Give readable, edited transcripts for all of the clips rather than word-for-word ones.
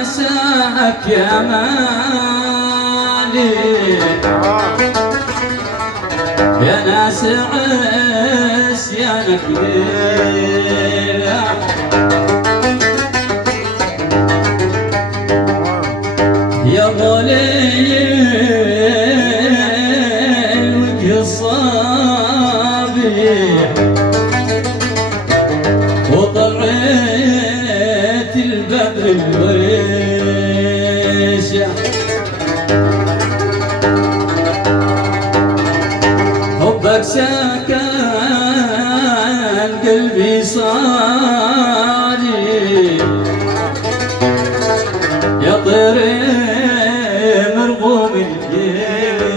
مساك يا مالي يا ناس عصيانك ليلة يا ظليل وجه الصبيح وطلعت البدر الوريشة حبك سكن قلبي صاري يا طير مرغوم الجينة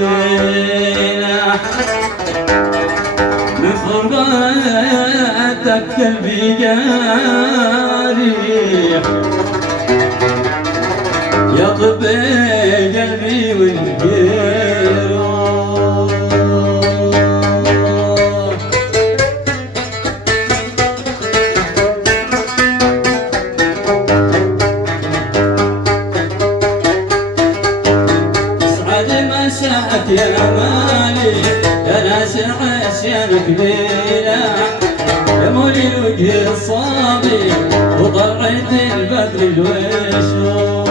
من فرقتك قلبي جارح يا طب قلبي والجيروح مساك يا مالي يا ناس عصيانك ليلة يا مولي الوجه الصابي وطلعت البدر الوشوح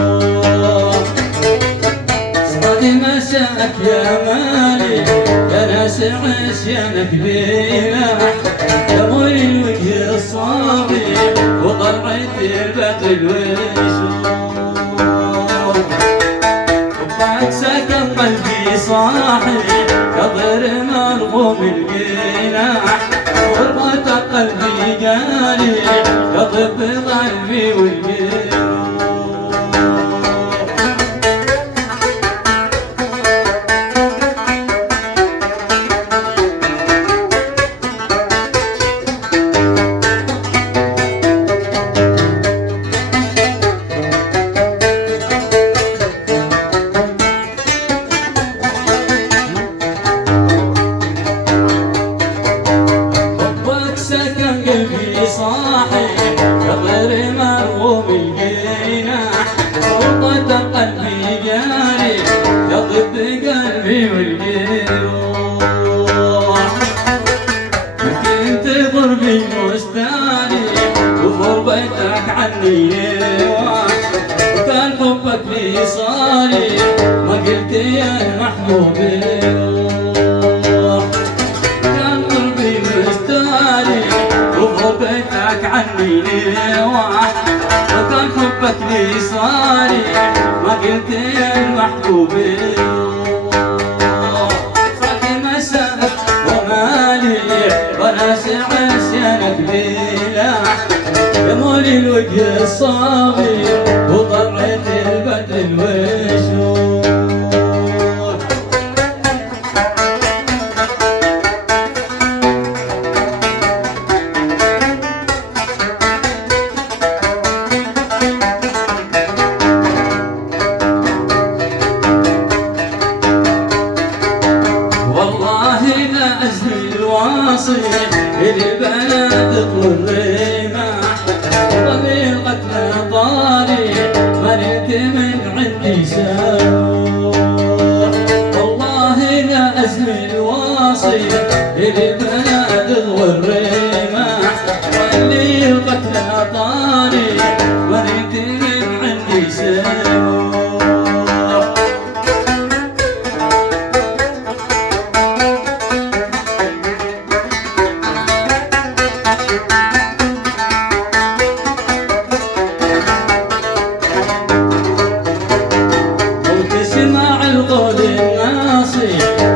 صادي مساك يا مالي يا ناس عصيانك ليلة يا مولي الوجه الصابي وطلعت البدر الوشوح سكن قلبي صاحي كضر مرغوم الجناح غربة قلبي جاري يطب قلبي والجروح صاحي كضر مرغوم الجناح غربة قلبي جاري يطب قلبي والجروح كنت ضربي مستاني وغربتك عني وكان حبك لي صالي ما قلت يا المحبوب كان ضربي مستاني وغربتك عني لواح وكان حبك لي صاري ما قلت يا المحبوب صاحي مساك ومالي وناس عصيانك ليلة يا مولي الوجه الصابي وطلعت البدر الوشوح البنات والرماح ضليل قتل طاري مريت من عندي ساوح والله لا أزمي الواصي البنات والرماح ضليل قتل طاري مريت من عندي ساوح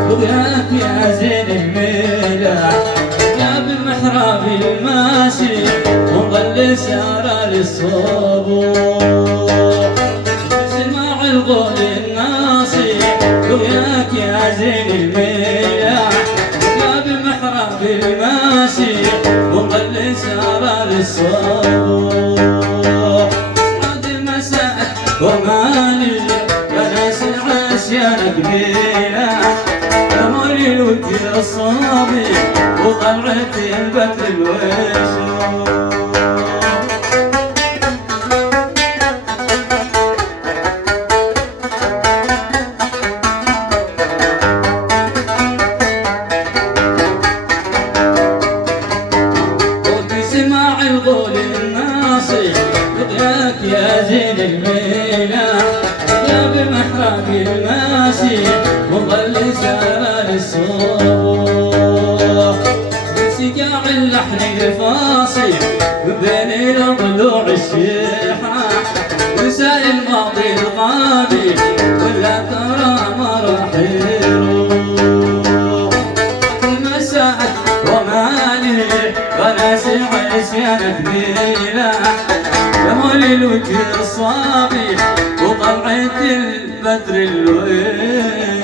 بغياك يا زين الميلة يا بمحراب الماشي وظل سارة للصبوح سماع القول الناصي بغياك يا زين الميلة يا بمحراب الماشي وظل سارة للصبوح عاد مساء ومالي يا ناس عصيانك ليلة الوجه الصابي وطلعت البدر الوشوح الميلة يا بمحراب الماسي وظل زمان الصبح بسقاع اللحن الفاصل بين الضلوع الشيحة نساء الماضي الغابي ولا ترى مراحل مساء ومالي وناسع عصيان كبيرة كمال الوجه الصابي وطلعت البدر اللويل